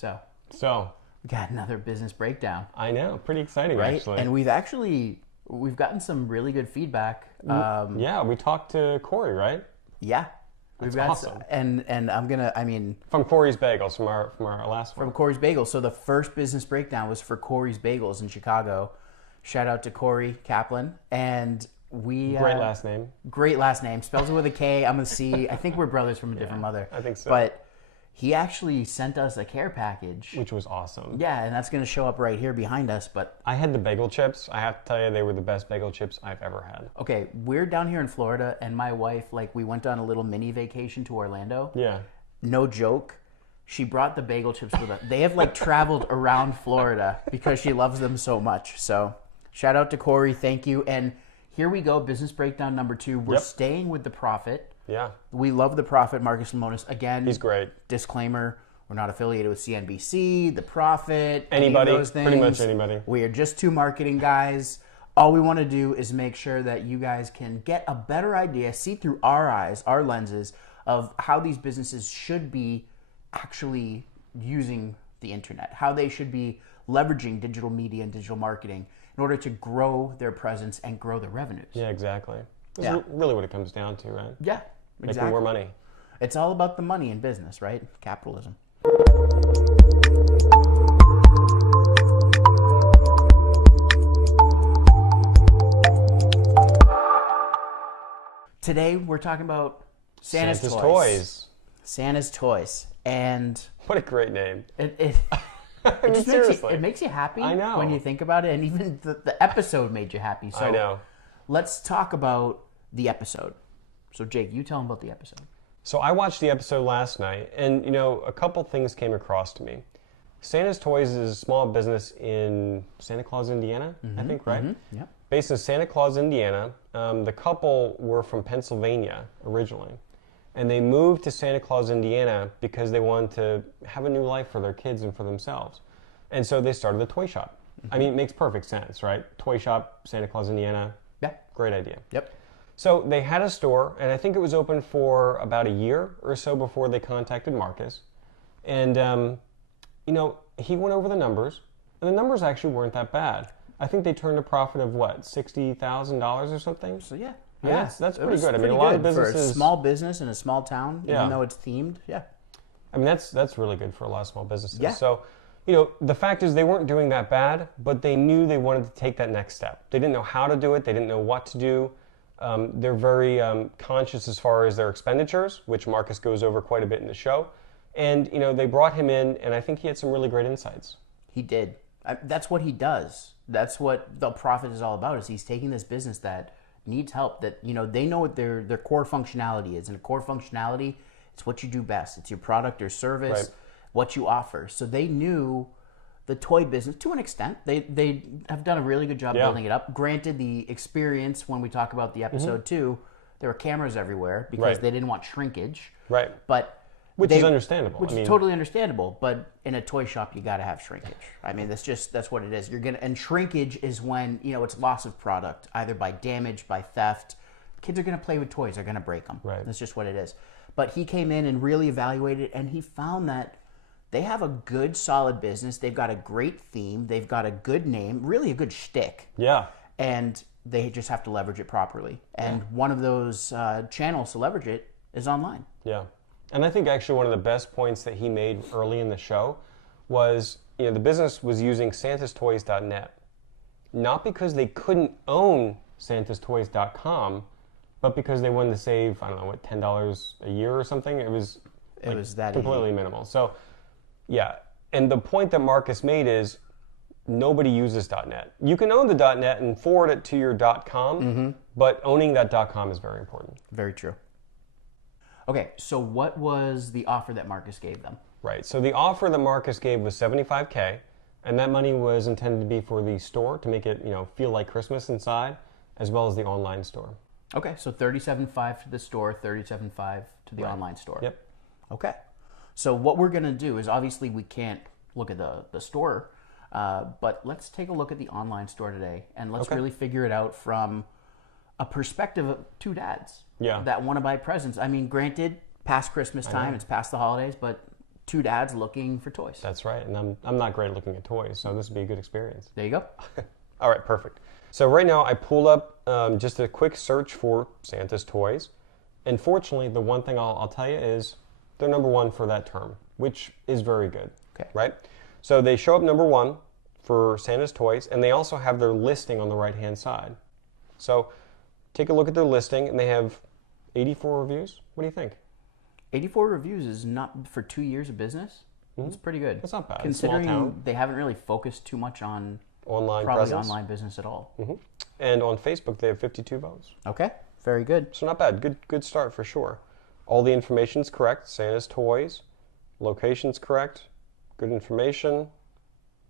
So we got another business breakdown. I know, pretty exciting, right? actually. And we've gotten some really good feedback. Yeah, we talked to Corey, right? Yeah. That's awesome. And from Corey's Bagels, from our last one. From Corey's Bagels. So the first business breakdown was for Corey's Bagels in Chicago. Shout out to Corey Kaplan. And we great last name. Great last name. Spells it with a K. I'm a C. I think we're brothers from a different mother. I think so. But he actually sent us a care package, which was awesome. Yeah, and that's going to show up right here behind us. But I had the bagel chips. I have to tell you, they were the best bagel chips I've ever had. Okay, we're down here in Florida, and my wife, we went on a little mini vacation to Orlando. Yeah. No joke. She brought the bagel chips with her. They have traveled around Florida because she loves them so much. So shout out to Corey. Thank you. And here we go. Business breakdown number 2. We're staying with the Prophet. Yeah. We love the Prophet, Marcus Lemonis. Again, he's great. Disclaimer, we're not affiliated with CNBC, the Prophet, anybody, any of those things. Pretty much anybody. We are just 2 marketing guys. All we want to do is make sure that you guys can get a better idea, see through our eyes, our lenses, of how these businesses should be actually using the internet, how they should be leveraging digital media and digital marketing in order to grow their presence and grow their revenues. Yeah, exactly. That's really what it comes down to, right? Yeah, exactly. Making more money. It's all about the money in business, right? Capitalism. Today we're talking about Santa's Toys. Santa's Toys. And what a great name. It makes you happy. I know. When you think about it, and even the episode made you happy. So I know. Let's talk about the episode. So Jake, you tell them about the episode. So I watched the episode last night, and a couple things came across to me. Santa's Toys is a small business in Santa Claus, Indiana, I think, right? Mm-hmm. Yep. Based in Santa Claus, Indiana. The couple were from Pennsylvania originally, and they moved to Santa Claus, Indiana because they wanted to have a new life for their kids and for themselves. And so they started a toy shop. Mm-hmm. I mean, it makes perfect sense, right? Toy shop, Santa Claus, Indiana. Yeah. Great idea. Yep. So they had a store, and I think it was open for about a year or so before they contacted Marcus. And, he went over the numbers, and the numbers actually weren't that bad. I think they turned a profit of, $60,000 or something? So, yeah. That's pretty good. I mean, a lot of businesses... For a small business in a small town, even though it's themed, I mean, that's really good for a lot of small businesses. Yeah. So, the fact is they weren't doing that bad, but they knew they wanted to take that next step. They didn't know how to do it. They didn't know what to do. They're very conscious as far as their expenditures, which Marcus goes over quite a bit in the show. And, they brought him in, and I think he had some really great insights. He did. That's what he does. That's what the Prophet is all about, is he's taking this business that needs help, that, they know what their core functionality is. And a core functionality, it's what you do best. It's your product or service, what you offer. So they knew the toy business to an extent. They have done a really good job building it up. Granted, the experience, when we talk about the episode 2, there were cameras everywhere because they didn't want shrinkage. Right. But which is understandable. Which is totally understandable. But in a toy shop, you got to have shrinkage. I mean, that's what it is. And shrinkage is when, it's loss of product, either by damage, by theft. Kids are going to play with toys. They're going to break them. Right. That's just what it is. But he came in and really evaluated, and he found that they have a good, solid business. They've got a great theme. They've got a good name, really a good shtick. Yeah. And they just have to leverage it properly. And one of those channels to leverage it is online. Yeah. And I think actually one of the best points that he made early in the show was, the business was using santastoys.net. Not because they couldn't own santastoys.com, but because they wanted to save, $10 a year or something. It was that completely minimal. So, yeah. And the point that Marcus made is nobody uses .net. You can own the .net and forward it to your .com, but owning that .com is very important. Very true. Okay, so what was the offer that Marcus gave them? Right. So the offer that Marcus gave was $75K, and that money was intended to be for the store to make it, feel like Christmas inside, as well as the online store. Okay, so $37.5 to the store, $37.5 to the online store. Yep. Okay. So what we're going to do is, obviously we can't look at the store, but let's take a look at the online store today, and let's really figure it out from a perspective of 2 dads that want to buy presents. I mean, granted, past Christmas time, it's past the holidays, but two dads looking for toys. That's right. And I'm not great at looking at toys, so this would be a good experience. There you go. All right, perfect. So right now I pulled up just a quick search for Santa's toys. And fortunately, the one thing I'll tell you is they're number one for that term, which is very good. Okay. Right? So they show up number one for Santa's toys, and they also have their listing on the right-hand side. So take a look at their listing, and they have 84 reviews. What do you think? 84 reviews is not for 2 years of business. It's pretty good. That's not bad. Considering Small town. they haven't really focused too much on Online probably presence. online business at all. And on Facebook, they have 52 votes. Okay, very good. So not bad. Good start for sure. All the information's correct. Santa's toys, location's correct, good information.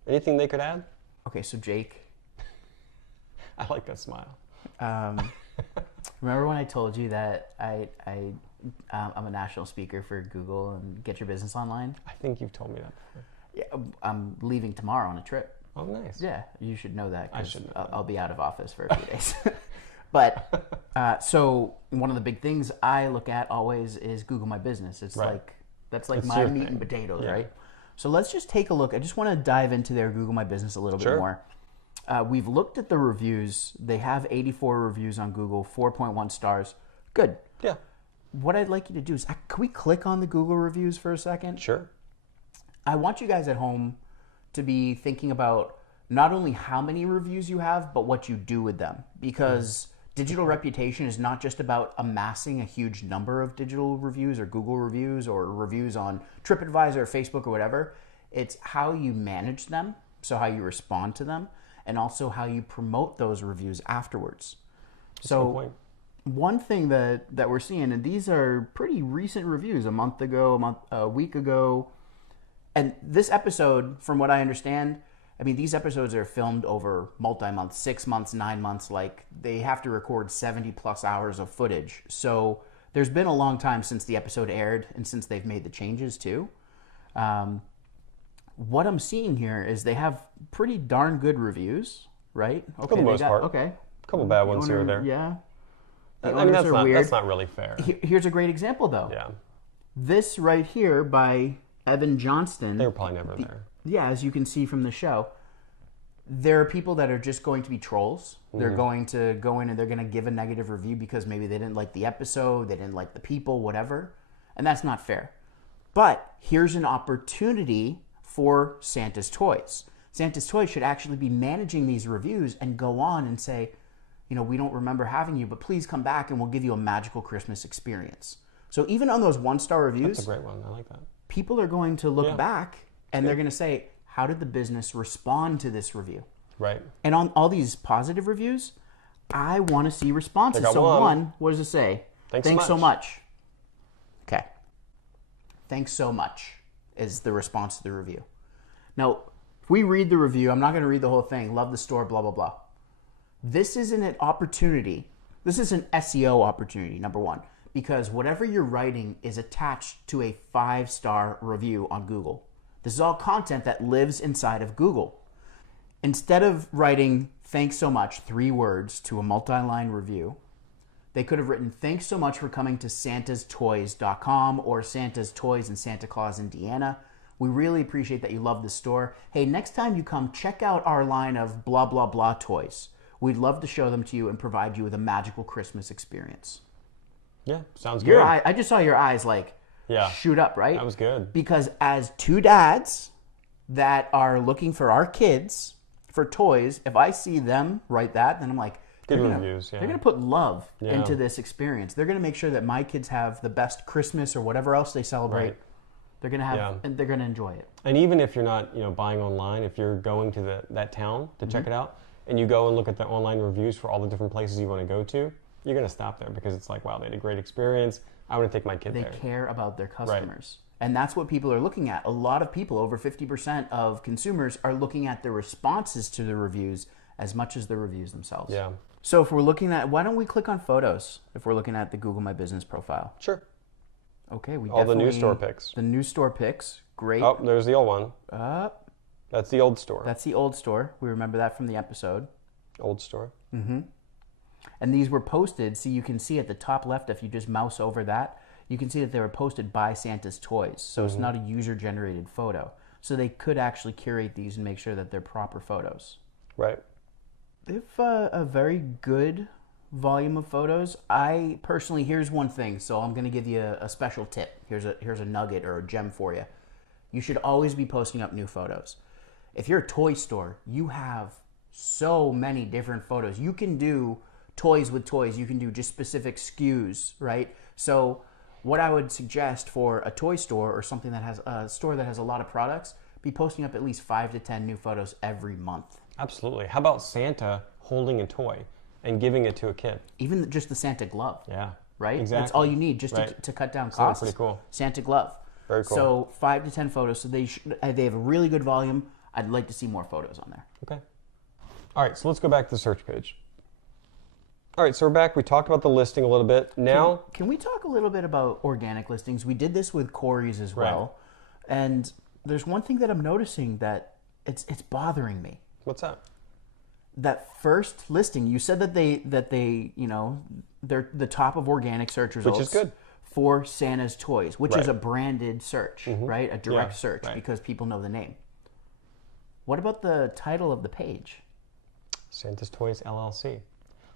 Anything they could add? Okay, so Jake, I like that smile. remember when I told you that I'm a national speaker for Google and Get Your Business Online? I think you've told me that before. Yeah, I'm leaving tomorrow on a trip. Oh, nice. Yeah, you should know that I because should know that. I'll be out of office for a few days. But so one of the big things I look at always is Google My Business. It's Right. like that's like That's my your meat thing. and potatoes, Yeah. right? So let's just take a look. I just want to dive into their Google My Business a little bit Sure. more. We've looked at the reviews. They have 84 reviews on Google, 4.1 stars. Good. Yeah, What I'd like you to do is, can we click on the Google reviews for a second? sure. I want you guys at home to be thinking about not only how many reviews you have, but what you do with them. Because digital reputation is not just about amassing a huge number of digital reviews or Google reviews or reviews on TripAdvisor or Facebook or whatever. It's how you manage them, so how you respond to them, and also how you promote those reviews afterwards. Good So point. one thing that we're seeing, and these are pretty recent reviews, a week ago, and this episode, from what I understand, I mean, these episodes are filmed over multi-months, 6 months, 9 months, like they have to record 70 plus hours of footage. So there's been a long time since the episode aired and since they've made the changes too. What I'm seeing here is they have pretty darn good reviews, right? Okay, For the most part. Okay. A couple bad ones here or there. Yeah. The I mean, owners are weird. that's not really fair. Here's a great example, though. Yeah, This right here by Evan Johnston. they were probably never there. Yeah, as you can see from the show, there are people that are just going to be trolls. They're going to go in and they're going to give a negative review because maybe they didn't like the episode, they didn't like the people, whatever. And that's not fair. But here's an opportunity for Santa's Toys. Santa's Toys should actually be managing these reviews and go on and say, you know, we don't remember having you, but please come back and we'll give you a magical Christmas experience. So even on those 1-star reviews, That's a great one. I like that. people are going to look Yeah. back and they're going to say, how did the business respond to this review? Right. And on all these positive reviews, I want to see responses. I got So one. what does it say? Thanks so so much. Okay. Thanks so much is the response to the review. Now, if we read the review, I'm not going to read the whole thing. Love the store, blah, blah, blah. This isn't an opportunity. This is an SEO opportunity, number one, because whatever you're writing is attached to a 5-star review on Google. This is all content that lives inside of Google. Instead of writing thanks so much, 3 words to a multi-line review, they could have written thanks so much for coming to santastoys.com or Santa's Toys in Santa Claus, Indiana. We really appreciate that you love the store. Hey, next time you come, check out our line of blah, blah, blah toys. We'd love to show them to you and provide you with a magical Christmas experience. Yeah, sounds Your good. eye, I just saw your eyes like Yeah. shoot up, right? That was good. Because as 2 dads that are looking for our kids for toys, if I see them write that, then I'm like, Good they're gonna- reviews, yeah. They're going to put love Yeah. into this experience. They're going to make sure that my kids have the best Christmas or whatever else they celebrate. Right. They're going to have, Yeah. and they're going to enjoy it. And even if you're not, buying online, if you're going to that town to check it out, and you go and look at the online reviews for all the different places you want to go to, you're going to stop there because it's like, wow, they had a great experience. I want to take my kid They there. care about their customers. And that's what people are looking at. A lot of people, over 50% of consumers, are looking at the responses to the reviews as much as the reviews themselves. Yeah. So if we're looking at, why don't we click on photos if we're looking at the Google My Business profile? Sure. Okay, we All the new definitely- store pics. The new store pics, great. Oh, there's the old one. That's the old store. That's the old store. We remember that from the episode. Old store. And these were posted, so you can see at the top left, if you just mouse over that, you can see that they were posted by Santa's Toys. So it's not a user-generated photo. So they could actually curate these and make sure that they're proper photos. Right. They have a very good volume of photos. I personally, here's one thing. So I'm going to give you a special tip. Here's a nugget or a gem for you. You should always be posting up new photos. If you're a toy store, you have so many different photos. You can do toys with toys. You can do just specific SKUs, right? So what I would suggest for a toy store or something that has a store that has a lot of products, be posting up at least 5 to 10 new photos every month. Absolutely. How about Santa holding a toy and giving it to a kid? Even just the Santa glove. Yeah. Right? Exactly. That's all you need just to cut down costs. Pretty cool. Santa glove. Very cool. So 5 to 10 photos. So they have a really good volume. I'd like to see more photos on there. Okay. All right, so let's go back to the search page. All right, so we're back. We talked about the listing a little bit. Now, can we talk a little bit about organic listings? We did this with Corey's as well. And there's one thing that I'm noticing that it's bothering me. What's that? That first listing, you said that they they're the top of organic search results, which is good, for Santa's Toys, which is a branded search, right? A direct search because people know the name. What about the title of the page? Santa's Toys LLC.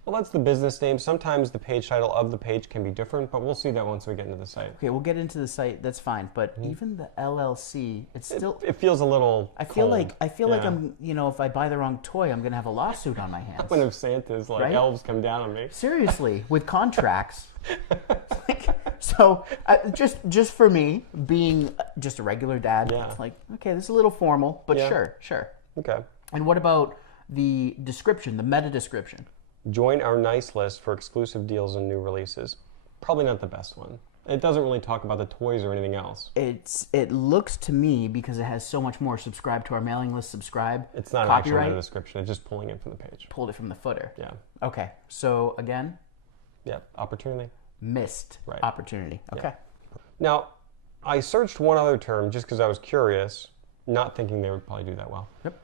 Well, that's the business name. Sometimes the page title of the page can be different, but we'll see that once we get into the site. Okay, we'll get into the site. That's fine. But even the LLC, it's still. It feels a little. I feel like I'm. If I buy the wrong toy, I'm gonna have a lawsuit on my hands. When if Santa's elves come down on me. Seriously, with contracts. So just for me being just a regular dad, it's like, okay, this is a little formal, but sure. Okay. And what about the description, the meta description? Join our nice list for exclusive deals and new releases. Probably not the best one. It doesn't really talk about the toys or anything else. It looks to me, because it has so much more subscribe to our mailing list, subscribe. It's not actually in the description. It's just pulling it from the page. Pulled it from the footer. Yeah. Okay. So again. Yeah. Opportunity. Missed opportunity. Okay. Yeah. Now, I searched one other term just because I was curious, not thinking they would probably do that well. Yep.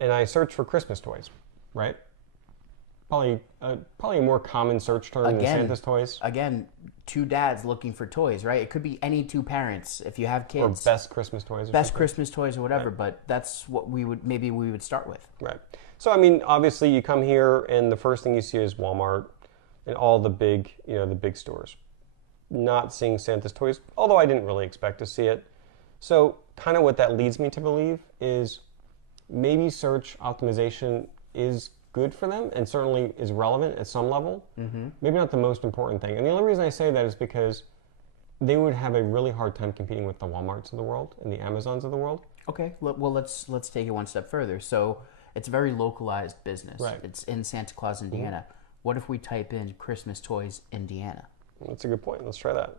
And I searched for Christmas toys, right? Probably a more common search term than Santa's Toys. Again, two dads looking for toys, right? It could be any two parents if you have kids. Or best Christmas toys. Best Christmas toys or whatever, but that's what we would start with. Right. So, I mean, obviously you come here and the first thing you see is Walmart and all the big, the big stores. Not seeing Santa's Toys, although I didn't really expect to see it. So, kind of what that leads me to believe is maybe search optimization is good for them and certainly is relevant at some level. Mm-hmm. Maybe not the most important thing. And the only reason I say that is because they would have a really hard time competing with the Walmarts of the world and the Amazons of the world. Okay, well let's take it one step further. So it's a very localized business. Right. It's in Santa Claus, Indiana. Mm-hmm. What if we type in Christmas Toys Indiana? That's a good point. Let's try that.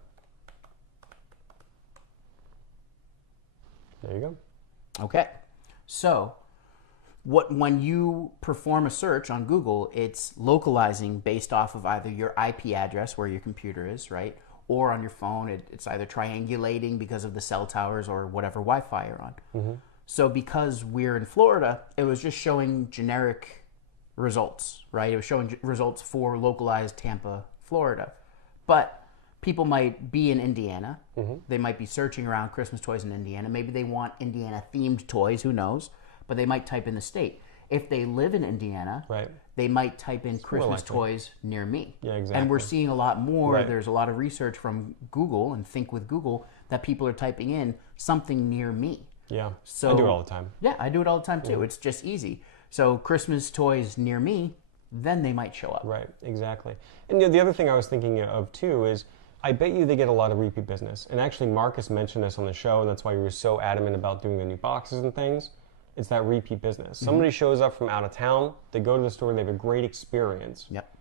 There you go. Okay, so when you perform a search on Google, it's localizing based off of either your IP address, where your computer is, right? Or on your phone, it's either triangulating because of the cell towers or whatever Wi-Fi you're on. Mm-hmm. So because we're in Florida, it was just showing generic results, right? It was showing results for localized Tampa, Florida. But people might be in Indiana. Mm-hmm. They might be searching around Christmas toys in Indiana. Maybe they want Indiana-themed toys, who knows? But they might type in the state. If they live in Indiana, they might type in Christmas toys near me. Yeah, exactly. And we're seeing a lot more. Right. There's a lot of research from Google and Think with Google that people are typing in something near me. Yeah, so, I do it all the time. Yeah, I do it all the time too. Mm-hmm. It's just easy. So Christmas toys near me, then they might show up. Right, exactly. And the other thing I was thinking of too is I bet you they get a lot of repeat business. And actually Marcus mentioned this on the show, and that's why he was so adamant about doing the new boxes and things. It's that repeat business. Mm-hmm. Somebody shows up from out of town, they go to the store, they have a great experience. Yep.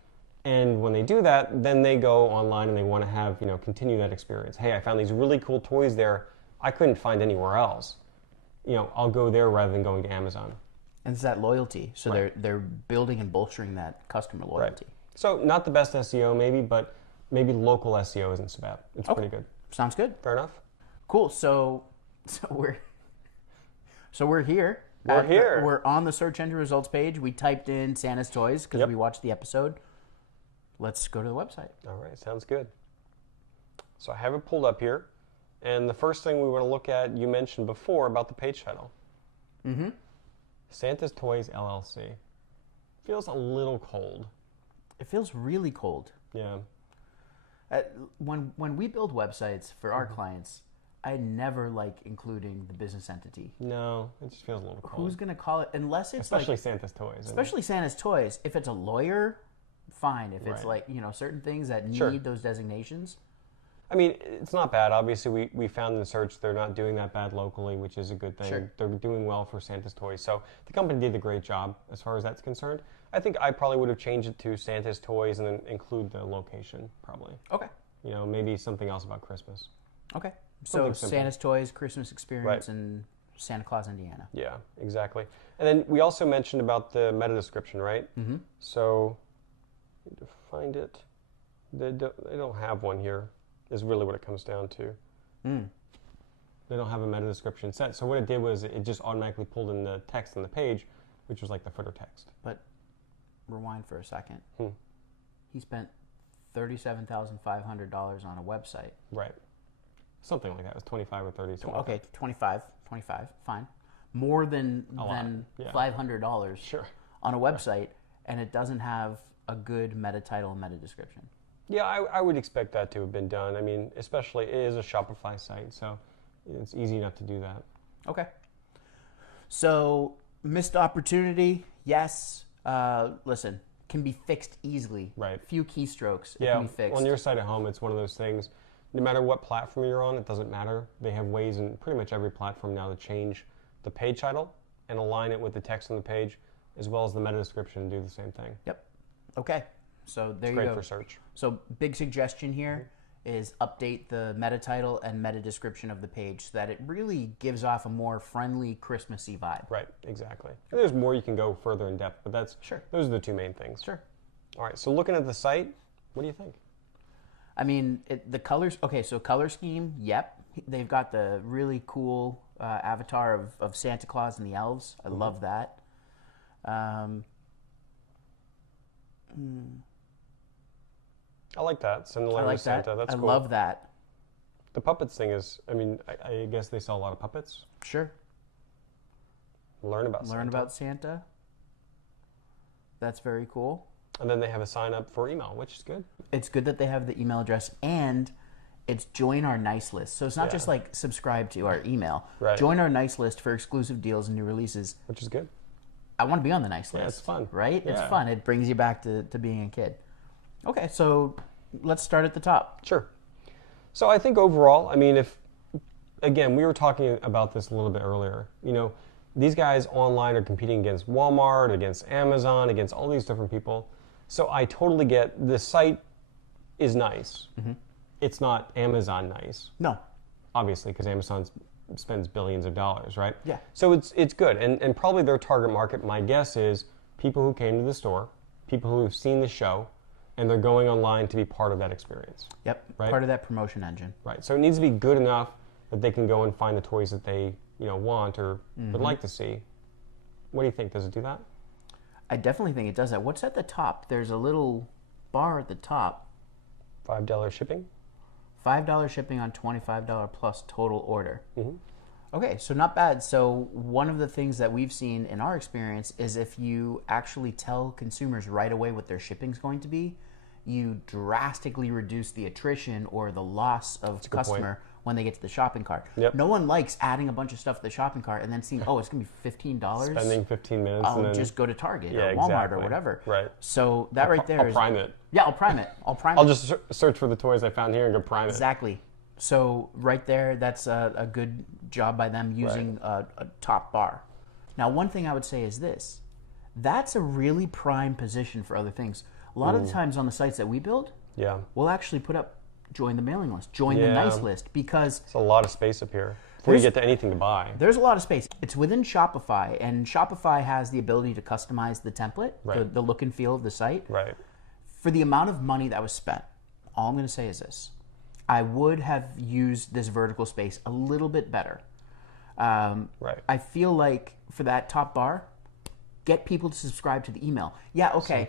And when they do that, then they go online and they want to have, continue that experience. Hey, I found these really cool toys there I couldn't find anywhere else. I'll go there rather than going to Amazon. And it's that loyalty. So they're building and bolstering that customer loyalty. Right. So not the best SEO maybe, but maybe local SEO isn't so bad. It's pretty good. Sounds good. Fair enough. Cool. So we're here. We're here. We're on the search engine results page. We typed in Santa's Toys because we watched the episode. Let's go to the website. All right. Sounds good. So I have it pulled up here. And the first thing we want to look at, you mentioned before about the page title. Mm-hmm. Santa's Toys LLC. Feels a little cold. It feels really cold. Yeah. When we build websites for our clients, I never like including the business entity. No, it just feels a little cold. Who's going to call it? Unless it's Especially Santa's Toys. Especially Santa's Toys. If it's a lawyer, fine. If it's like, certain things that need those designations. I mean, it's not bad. Obviously, we found in the search they're not doing that bad locally, which is a good thing. Sure. They're doing well for Santa's Toys. So the company did a great job as far as that's concerned. I think I probably would have changed it to Santa's Toys and then include the location, probably. Okay. Maybe something else about Christmas. Okay. So Santa's Toys, Christmas Experience, and Santa Claus, Indiana. Yeah, exactly. And then we also mentioned about the meta description, right? Mm-hmm. So, I need to find it. They don't have one here, is really what it comes down to. They don't have a meta description set. So what it did was it just automatically pulled in the text on the page, which was like the footer text. But rewind for a second. He spent $37,500 on a website. Right. Something like that. It was 25 or 30. Okay, 25, fine. More than $500 on a website, and it doesn't have a good meta title and meta description. Yeah, I would expect that to have been done. I mean, especially it is a Shopify site, so it's easy enough to do that. Okay. So, missed opportunity, yes. Listen, can be fixed easily. Right. Few keystrokes, it Yeah, can be fixed. on your site at home, it's one of those things. No matter what platform you're on, it doesn't matter. They have ways in pretty much every platform now to change the page title and align it with the text on the page, as well as the meta description and do the same thing. Yep. Okay. So there you go. Great for search. So big suggestion here is update the meta title and meta description of the page so that it really gives off a more friendly, Christmassy vibe. Right, exactly. And there's more you can go further in depth, but those are the two main things. Sure. All right, so looking at the site, what do you think? I mean, the colors, okay, so color scheme, yep. They've got the really cool avatar of Santa Claus and the elves. I love that. I like that. Send the letter I like to Santa. that. That's I cool. love that. The puppets thing is, I mean, I guess they sell a lot of puppets. Sure. Learn about Santa. That's very cool. And then they have a sign up for email, which is good. It's good that they have the email address, and it's join our nice list. So it's not just like subscribe to our email. Right. Join our nice list for exclusive deals and new releases. Which is good. I want to be on the nice list. Yeah, it's fun. Right? Yeah. It's fun. It brings you back to being a kid. Okay, so let's start at the top. Sure. So I think overall, I mean, again, we were talking about this a little bit earlier. These guys online are competing against Walmart, against Amazon, against all these different people. So I totally get the site is nice. Mm-hmm. It's not Amazon nice. No. Obviously, because Amazon spends billions of dollars, right? Yeah. So it's good. And probably their target market, my guess is people who came to the store, people who have seen the show, and they're going online to be part of that experience. Yep. Right? Part of that promotion engine. Right. So it needs to be good enough that they can go and find the toys that they want or would like to see. What do you think? Does it do that? I definitely think it does that. What's at the top? There's a little bar at the top. $5 shipping? $5 shipping on $25 plus total order. Mm-hmm. Okay, so not bad. So one of the things that we've seen in our experience is if you actually tell consumers right away what their shipping's going to be, you drastically reduce the attrition or the loss of customer when they get to the shopping cart. Yep. No one likes adding a bunch of stuff to the shopping cart and then seeing, oh, it's going to be $15. Spending 15 minutes I'll and then just go to Target or Walmart or whatever. Right. So that right there I'll prime it. Yeah, I'll prime it. I'll just search for the toys I found here and go prime it. Exactly. So right there, that's a good job by them using a top bar. Now, one thing I would say is this. That's a really prime position for other things. A lot of the times on the sites that we build, we'll actually put up join the mailing list, join the nice list, because it's a lot of space up here before you get to anything to buy. There's a lot of space. It's within Shopify, and Shopify has the ability to customize the template, the look and feel of the site. Right. For the amount of money that was spent, all I'm going to say is this. I would have used this vertical space a little bit better. I feel like for that top bar, get people to subscribe to the email. Yeah, okay.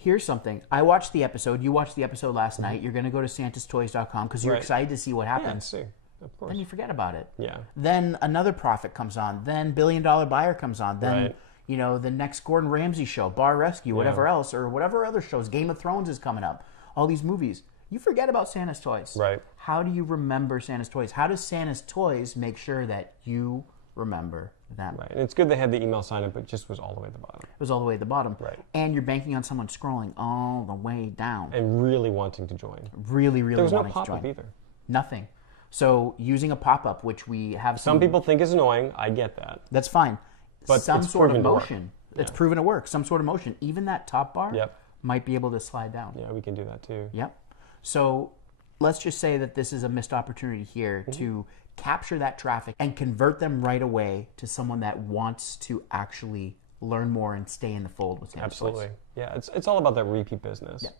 Here's something. I watched the episode. You watched the episode last night. You're going to go to santastoys.com because you're excited to see what happens. Yeah, see. Of course. Then you forget about it. Yeah. Then another prophet comes on. Then $1 Billion Buyer comes on. Then, the next Gordon Ramsay show, Bar Rescue, whatever else, or whatever other shows. Game of Thrones is coming up. All these movies. You forget about Santa's Toys. Right. How do you remember Santa's Toys? How does Santa's Toys make sure that you remember them? Right. And it's good they had the email sign up, but it just was all the way at the bottom. It was all the way at the bottom. Right. And you're banking on someone scrolling all the way down. And really wanting to join. Really, really there was no wanting to join. pop-up either. Nothing. So using a pop-up, which we have some people think is annoying. I get that. That's fine. But some it's sort of proven to work. motion. It's proven to work. Some sort of motion. Even that top bar might be able to slide down. Yeah, we can do that too. Yep. So let's just say that this is a missed opportunity here to capture that traffic and convert them right away to someone that wants to actually learn more and stay in the fold with Santa's Toys. Absolutely. Yeah, it's all about that repeat business. Yeah.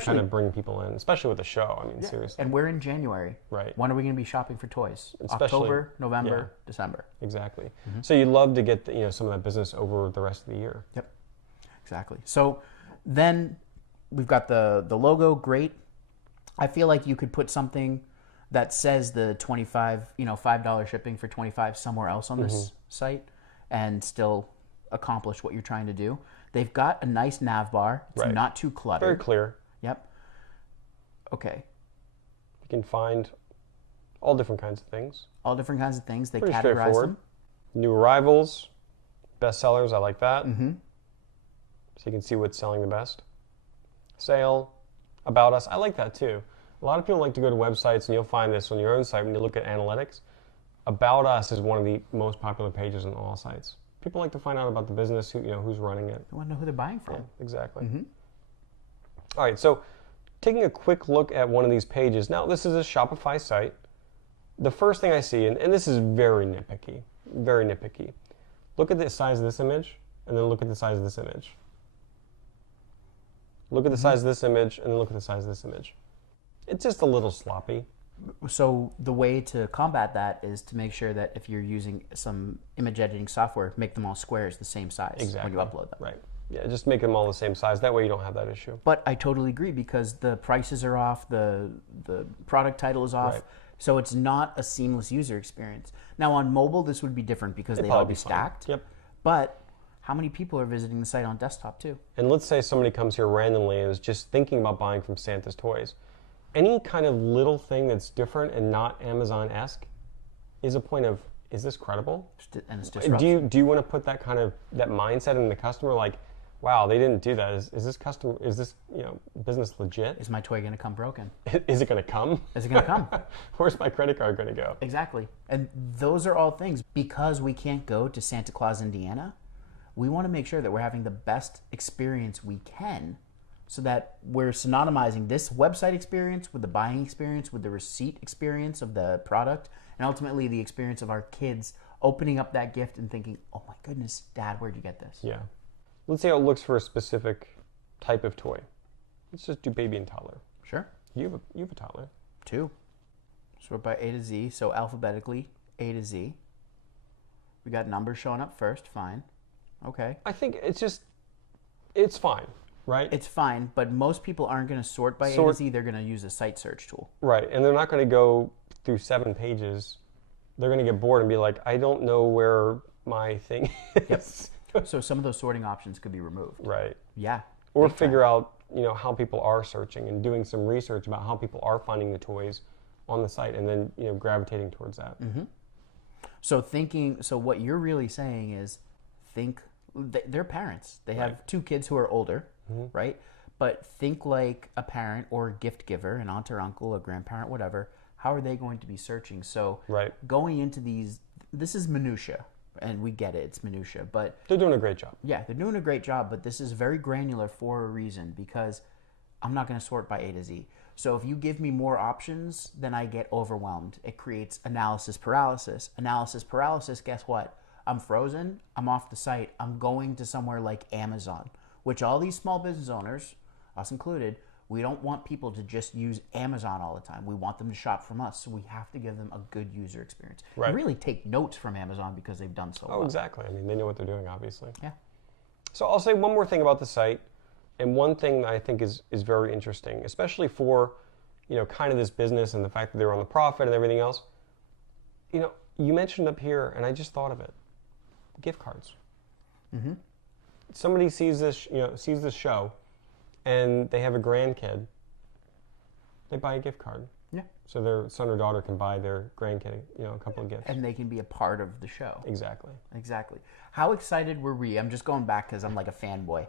Kind of bring people in, especially with the show. I mean, seriously. And we're in January. Right. When are we going to be shopping for toys? Especially, October, November, December. Exactly. So you'd love to get some of that business over the rest of the year. Yep. Exactly. So then we've got the logo, great. I feel like you could put something that says the $5 shipping for $25 somewhere else on this site and still accomplish what you're trying to do. They've got a nice nav bar. It's not too cluttered. Very clear. Yep. Okay. You can find all different kinds of things. All different kinds of things. They Pretty categorize straightforward. them. New arrivals, bestsellers. I like that. Mm-hmm. So you can see what's selling the best. Sale, about us. I like that too. A lot of people like to go to websites, and you'll find this on your own site when you look at analytics. About us is one of the most popular pages on all sites. People like to find out about the business, who's running it. They want to know who they're buying from. Yeah, exactly. All right, so taking a quick look at one of these pages. Now, this is a Shopify site. The first thing I see, and this is very nitpicky, look at the size of this image, and then look at the size of this image. Look at the size of this image, and then look at the size of this image. It's just a little sloppy. So the way to combat that is to make sure that if you're using some image editing software, make them all squares the same size when you upload them. Right. Yeah, just make them all the same size. That way you don't have that issue. But I totally agree because the prices are off, the product title is off, so it's not a seamless user experience. Now on mobile, this would be different because they'd all be stacked. Yep. But how many people are visiting the site on desktop too? And let's say somebody comes here randomly and is just thinking about buying from Santa's Toys. Any kind of little thing that's different and not Amazon-esque is a point of, is this credible? And it's disruption. Do you want to put that mindset in the customer, like, wow, they didn't do that. Is this business legit? Is my toy going to come broken? Is it going to come? Is it going to come? Where's my credit card going to go? Exactly. And those are all things. Because we can't go to Santa Claus, Indiana, we want to make sure that we're having the best experience we can so that we're synonymizing this website experience with the buying experience, with the receipt experience of the product, and ultimately the experience of our kids opening up that gift and thinking, oh my goodness, Dad, where'd you get this? Yeah. Let's see how it looks for a specific type of toy. Let's just do baby and toddler. Sure. You have a toddler. 2. Sort by A to Z, so alphabetically A to Z. We got numbers showing up first, fine. Okay. I think it's fine, right? It's fine, but most people aren't going to sort by A to Z. They're going to use a site search tool. Right, and they're not going to go through 7 pages. They're going to get bored and be like, I don't know where my thing is. Yep. So some of those sorting options could be removed. Right. Yeah. Or figure out, how people are searching and doing some research about how people are finding the toys on the site and then, gravitating towards that. Mm-hmm. So what you're really saying is they're parents. They have 2 kids who are older, right? But think like a parent or a gift giver, an aunt or uncle, a grandparent, whatever. How are they going to be searching? So going into this is minutia, and we get it, it's minutia, but they're doing a great job. Yeah, they're doing a great job, but this is very granular for a reason because I'm not going to sort by A to Z. So if you give me more options, then I get overwhelmed. It creates analysis paralysis. Analysis paralysis, guess what? I'm frozen, I'm off the site, I'm going to somewhere like Amazon, which all these small business owners, us included, we don't want people to just use Amazon all the time. We want them to shop from us, so we have to give them a good user experience. Right. And really take notes from Amazon because they've done so well. Oh, exactly. I mean, they know what they're doing, obviously. Yeah. So I'll say one more thing about the site, And one thing that I think is very interesting, especially for, kind of this business and the fact that they're on the profit and everything else. You mentioned up here, and I just thought of it. Gift cards. Mm-hmm. Somebody sees this show, and they have a grandkid. They buy a gift card. Yeah. So their son or daughter can buy their grandkid, a couple of gifts. And they can be a part of the show. Exactly. How excited were we? I'm just going back because I'm like a fanboy.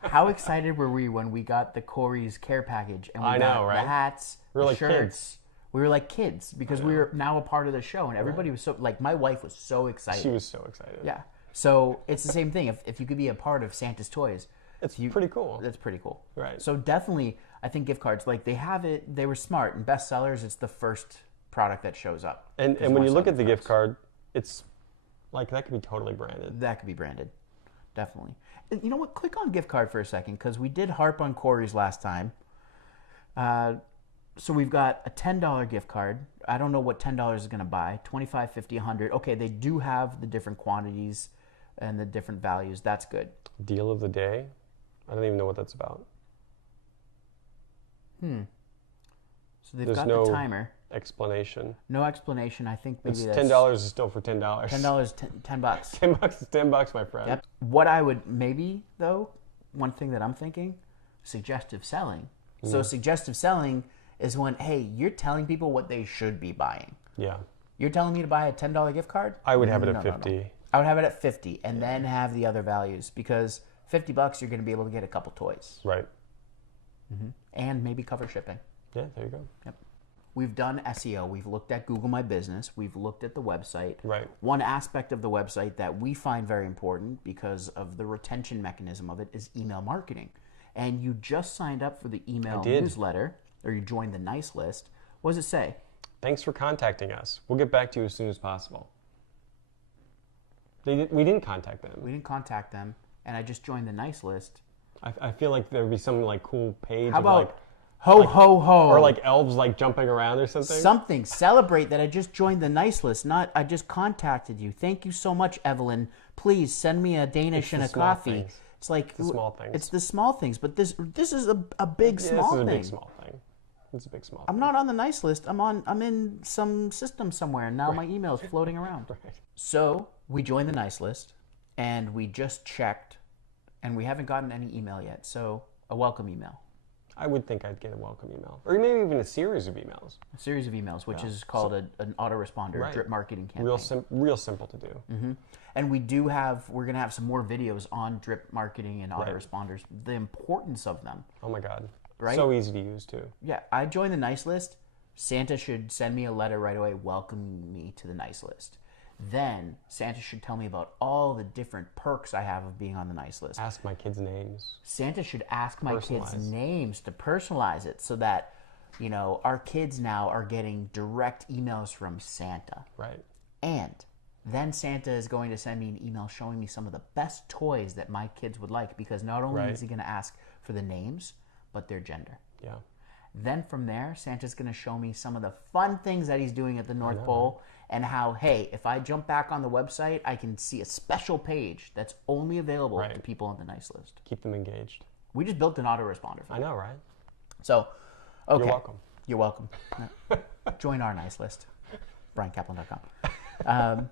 How excited were we when we got the Corey's care package and we got the hats, the shirts? Kids. We were like kids because we were now a part of the show, and everybody was so like. My wife was so excited. She was so excited. Yeah. So it's the same thing. If you could be a part of Santa's Toys, it's pretty cool. That's pretty cool. Right. So definitely, I think gift cards, like they have it. They were smart. And bestsellers, it's the first product that shows up. And when you look at the gift card, it's like that could be totally branded. That could be branded, definitely. And you know what? Click on gift card for a second because we did harp on Corey's last time. So we've got a $10 gift card. I don't know what $10 is going to buy. $25, $50, $100. Okay, they do have the different quantities and the different values. That's good. Deal of the day? I don't even know what that's about. So they've There's got no the timer. Explanation. No explanation. I think maybe it's that's $10 is still for $10. $10, $10. $10 is $10, my friend. Yep. What I would maybe though, one thing that I'm thinking, suggestive selling. So suggestive selling is when, hey, you're telling people what they should be buying. Yeah. You're telling me to buy a $10 gift card? I would have it at 50. No. I would have it at 50 and then have the other values because $50 you're going to be able to get a couple toys. Right. And maybe cover shipping. Yeah, there you go. Yep. We've done SEO. We've looked at Google My Business. We've looked at the website. Right. One aspect of the website that we find very important because of the retention mechanism of it is email marketing. And you just signed up for the email newsletter, or you joined the nice list. What does it say? Thanks for contacting us. We'll get back to you as soon as possible. We didn't contact them. We didn't contact them, and I just joined the nice list. I feel like there would be some like cool page. How about of ho, ho, ho? Or like elves like jumping around or something. Something. Celebrate that I just joined the nice list, not I just contacted you. Thank you so much, Evelyn. Please send me a Danish and a coffee. Things. It's like the small things. It's the small things, but this is a big small thing. This is a big small thing. It's a big small thing. I'm not on the nice list. I'm in some system somewhere, and now my email's floating around. Right. So we joined the nice list, and we just checked, and we haven't gotten any email yet. So a welcome email. I would think I'd get a welcome email, or maybe even a series of emails. A series of emails, which is called an autoresponder, drip marketing campaign. Real simple to do. And we're going to have some more videos on drip marketing and autoresponders, the importance of them. Oh my God. Right? So easy to use too. Yeah, I joined the nice list. Santa should send me a letter right away welcoming me to the nice list. Then Santa should tell me about all the different perks I have of being on the nice list. Ask my kids' names. Santa should ask my kids' names to personalize it so that, our kids now are getting direct emails from Santa. Right. And then Santa is going to send me an email showing me some of the best toys that my kids would like because not only is he going to ask for the names, but their gender. Yeah. Then from there, Santa's going to show me some of the fun things that he's doing at the North Pole and how, hey, if I jump back on the website, I can see a special page that's only available to people on the nice list. Keep them engaged. We just built an autoresponder for them. I know, right? So, okay. You're welcome. Join our nice list. BrianKaplan.com.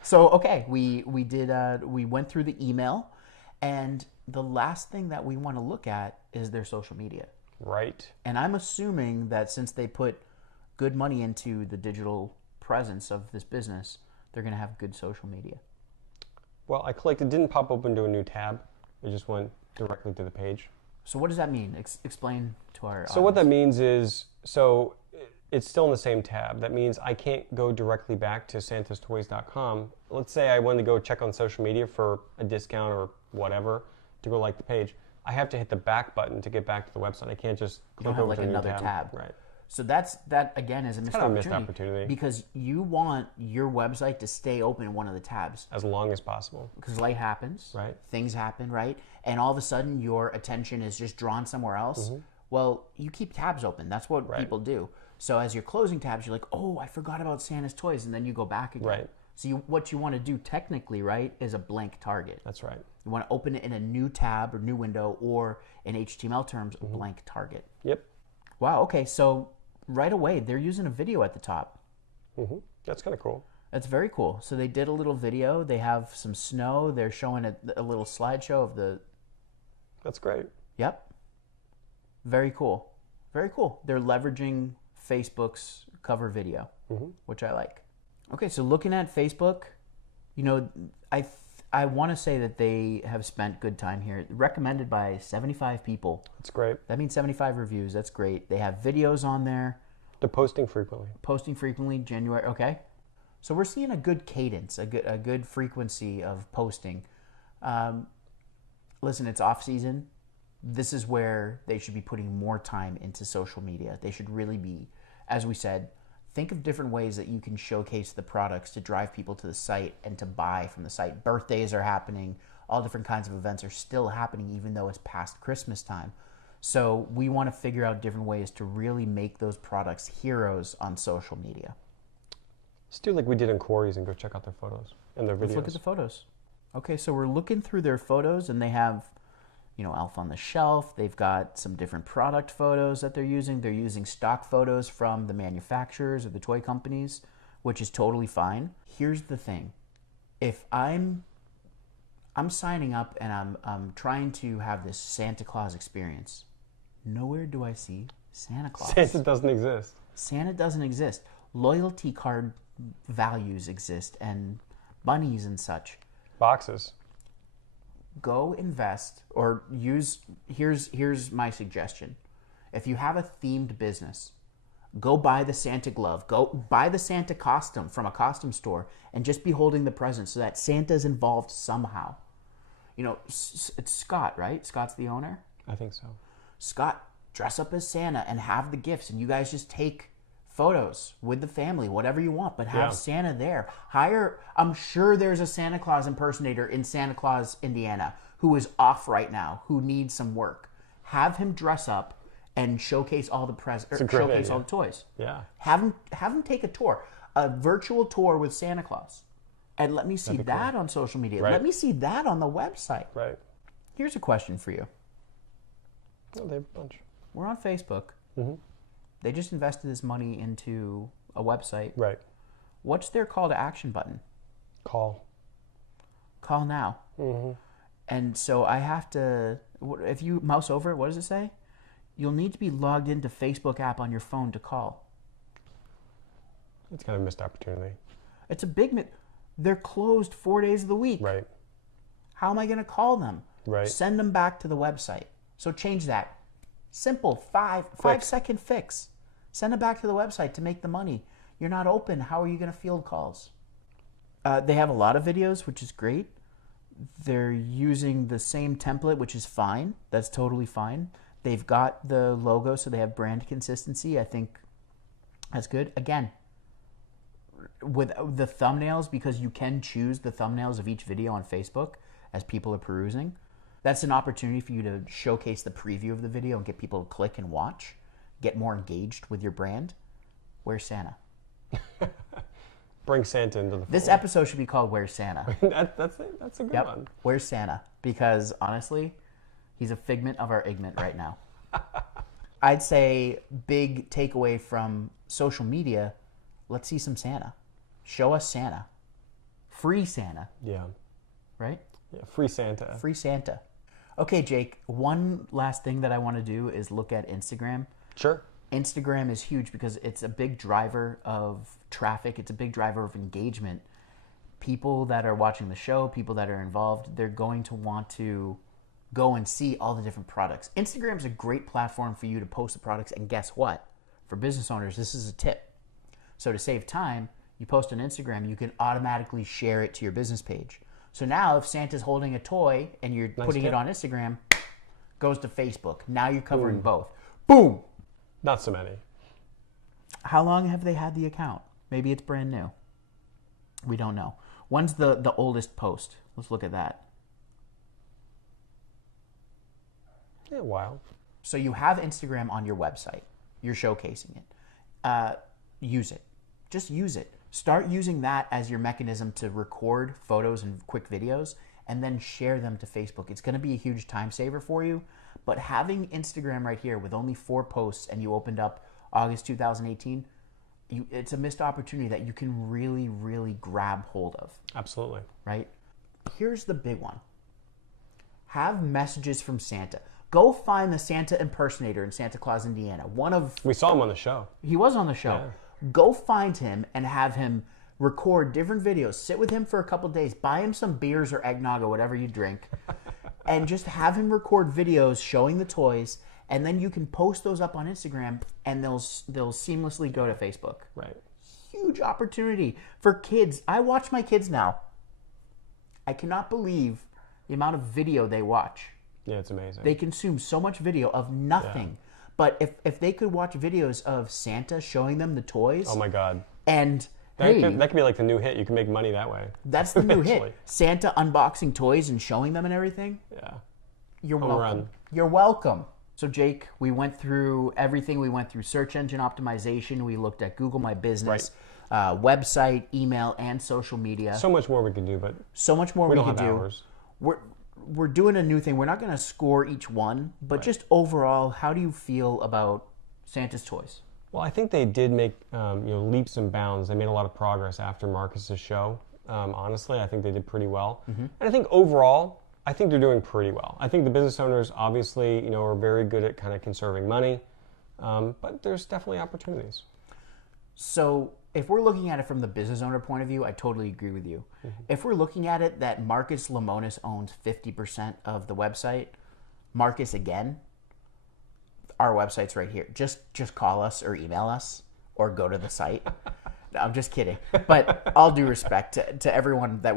So, okay, we went through the email, and the last thing that we want to look at is their social media. Right. And I'm assuming that since they put good money into the digital presence of this business, they're going to have good social media. Well, I clicked. It didn't pop open to a new tab. It just went directly to the page. So what does that mean? Explain to our audience. So what that means is, it's still in the same tab. That means I can't go directly back to santastoys.com. Let's say I wanted to go check on social media for a discount or whatever to go like the page. I have to hit the back button to get back to the website. I can't just click over to another tab. Right. So that again is a missed opportunity because you want your website to stay open in one of the tabs as long as possible. Because life happens, right? Things happen, right? And all of a sudden your attention is just drawn somewhere else. Mm-hmm. Well, you keep tabs open. That's what people do. So as you're closing tabs, you're like, oh, I forgot about Santa's toys, and then you go back again. Right. So what you want to do technically, right, is a blank target. That's right. You want to open it in a new tab or new window, or in HTML terms, a blank target. Yep. Wow, okay, so right away, they're using a video at the top. That's kind of cool. That's very cool. So they did a little video. They have some snow. They're showing a little slideshow of the... That's great. Yep. Very cool. Very cool. They're leveraging Facebook's cover video, which I like. Okay, so looking at Facebook, I want to say that they have spent good time here. Recommended by 75 people. That's great. That means 75 reviews. That's great. They have videos on there. They're posting frequently. January. Okay. So we're seeing a good cadence, a good frequency of posting. Listen, it's off season. This is where they should be putting more time into social media. They should really be, as we said, think of different ways that you can showcase the products to drive people to the site and to buy from the site. Birthdays are happening. All different kinds of events are still happening, even though it's past Christmas time. So we want to figure out different ways to really make those products heroes on social media. Let's do like we did in Quarries and go check out their photos and their videos. Let's look at the photos. Okay, so we're looking through their photos, and they have, Elf on the Shelf. They've got some different product photos that they're using. They're using stock photos from the manufacturers or the toy companies, which is totally fine. Here's the thing. If I'm signing up and I'm trying to have this Santa Claus experience, nowhere do I see Santa Claus. Santa doesn't exist. Santa doesn't exist. Loyalty card values exist and bunnies and such. Boxes. Go invest or use, here's my suggestion. If you have a themed business, go buy the Santa glove, go buy the Santa costume from a costume store and just be holding the present so that Santa's involved somehow. It's Scott, right? Scott's the owner? I think so. Scott, dress up as Santa and have the gifts, and you guys just take photos with the family, whatever you want, but have Santa there. I'm sure there's a Santa Claus impersonator in Santa Claus, Indiana, who is off right now, who needs some work. Have him dress up and showcase all the all the toys. Yeah. Have him take a tour, a virtual tour with Santa Claus. And let me see that on social media. Right. Let me see that on the website. Right. Here's a question for you. Oh, they have a bunch. We're on Facebook. They just invested this money into a website. Right. What's their call to action button? Call. Call now. And so I have to, if you mouse over it, what does it say? You'll need to be logged into Facebook app on your phone to call. It's kind of a missed opportunity. It's a big, they're closed 4 days of the week. Right. How am I going to call them? Right. Send them back to the website. So change that. Simple, 5-second fix. Send them back to the website to make the money. You're not open. How are you going to field calls? They have a lot of videos, which is great. They're using the same template, which is fine. That's totally fine. They've got the logo, so they have brand consistency. I think that's good. Again, with the thumbnails, because you can choose the thumbnails of each video on Facebook as people are perusing. That's an opportunity for you to showcase the preview of the video and get people to click and watch, get more engaged with your brand. Where's Santa? Bring Santa into the fold. This episode should be called Where's Santa? That's a good one. Where's Santa? Because honestly, he's a figment of our ignorance right now. I'd say big takeaway from social media, let's see some Santa. Show us Santa. Free Santa. Yeah. Right? Yeah. Free Santa. Free Santa. Okay, Jake, one last thing that I want to do is look at Instagram. Sure. Instagram is huge because it's a big driver of traffic. It's a big driver of engagement. People that are watching the show, people that are involved, they're going to want to go and see all the different products. Instagram is a great platform for you to post the products. And guess what? For business owners, this is a tip. So to save time, you post on Instagram, you can automatically share it to your business page. So now if Santa's holding a toy and you're putting it on Instagram, goes to Facebook. Now you're covering both. Boom! Not so many. How long have they had the account? Maybe it's brand new. We don't know. When's the oldest post? Let's look at that. Yeah, a while. So you have Instagram on your website. You're showcasing it. Use it. Just use it. Start using that as your mechanism to record photos and quick videos and then share them to Facebook. It's going to be a huge time saver for you. But having Instagram right here with only 4 posts and you opened up August 2018, it's a missed opportunity that you can really, really grab hold of. Absolutely. Right? Here's the big one. Have messages from Santa. Go find the Santa impersonator in Santa Claus, Indiana. We saw him on the show. He was on the show. Yeah. Go find him and have him record different videos. Sit with him for a couple days. Buy him some beers or eggnog or whatever you drink. And just have him record videos showing the toys. And then you can post those up on Instagram and they'll seamlessly go to Facebook. Right. Huge opportunity for kids. I watch my kids now. I cannot believe the amount of video they watch. Yeah, it's amazing. They consume so much video of nothing. Yeah. But if they could watch videos of Santa showing them the toys. Oh my God. And that could be like the new hit. You can make money that way. That's the new hit. Santa unboxing toys and showing them and everything. Yeah. You're welcome. You're welcome. So Jake, we went through everything. We went through search engine optimization. We looked at Google My Business, website, email, and social media. So much more we can do, but so much more we don't can have do. Hours. We're doing a new thing. We're not going to score each one, but just overall, how do you feel about Santa's toys? Well, I think they did make leaps and bounds. They made a lot of progress after Marcus's show. Honestly, I think they did pretty well. Mm-hmm. And I think overall, I think they're doing pretty well. I think the business owners obviously, are very good at kind of conserving money, but there's definitely opportunities. So if we're looking at it from the business owner point of view, I totally agree with you. Mm-hmm. If we're looking at it that Marcus Lemonis owns 50% of the website, Marcus again, our website's right here. Just call us or email us or go to the site. No, I'm just kidding. But all due respect to everyone that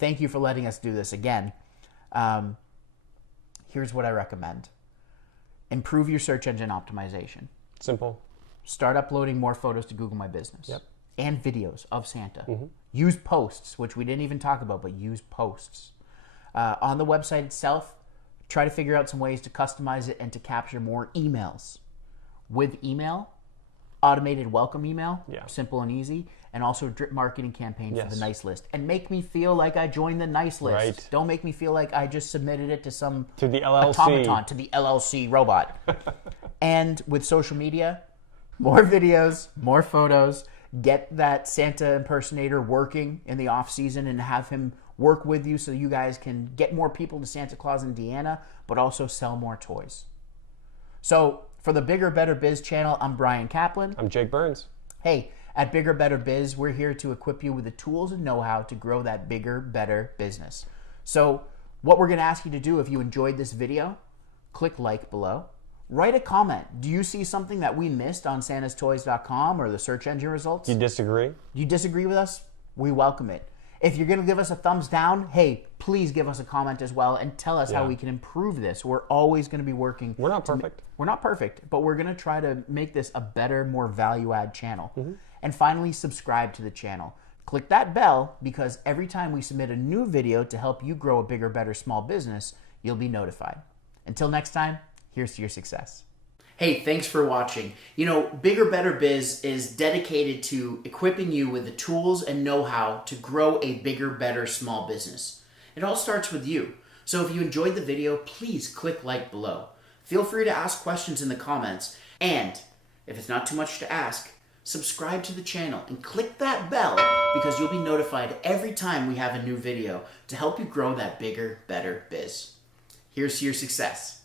thank you for letting us do this again. Here's what I recommend. Improve your search engine optimization. Simple. Start uploading more photos to Google My Business. Yep. And videos of Santa. Mm-hmm. Use posts, which we didn't even talk about, but use posts. On the website itself, try to figure out some ways to customize it and to capture more emails. With email, automated welcome email, simple and easy, and also drip marketing campaign for the nice list. And make me feel like I joined the nice list. Right. Don't make me feel like I just submitted it to the LLC. automaton, to the LLC robot. And with social media, more videos, more photos. Get that Santa impersonator working in the off season and have him work with you so you guys can get more people to Santa Claus, Indiana, but also sell more toys. So for the Bigger Better Biz channel, I'm Brian Kaplan. I'm Jake Burns. Hey, at Bigger Better Biz, we're here to equip you with the tools and know-how to grow that bigger, better business. So what we're going to ask you to do, if you enjoyed this video, click like below. Write a comment. Do you see something that we missed on santastoys.com or the search engine results? You disagree? You disagree with us? We welcome it. If you're going to give us a thumbs down, hey, please give us a comment as well and tell us how we can improve this. We're always going to be working. We're not perfect. We're not perfect, but we're going to try to make this a better, more value-add channel. Mm-hmm. And finally, subscribe to the channel. Click that bell because every time we submit a new video to help you grow a bigger, better small business, you'll be notified. Until next time, here's to your success. Hey, thanks for watching. Bigger Better Biz is dedicated to equipping you with the tools and know-how to grow a bigger, better small business. It all starts with you. So if you enjoyed the video, please click like below. Feel free to ask questions in the comments. And if it's not too much to ask, subscribe to the channel and click that bell because you'll be notified every time we have a new video to help you grow that bigger, better biz. Here's to your success.